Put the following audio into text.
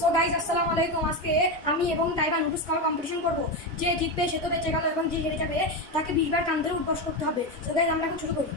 So guys আসসালামু আলাইকুম। আজকে আমি এবং তাইবা নুডলস খাওয়ার কম্পিটিশন করবো। যে জিতবে সে তো বেঁচে গেল এবং যে হেরে যাবে তাকে 20 বার কান ধরে উঠবস করতে হবে। সো গাইজ আমরা এখন শুরু করি।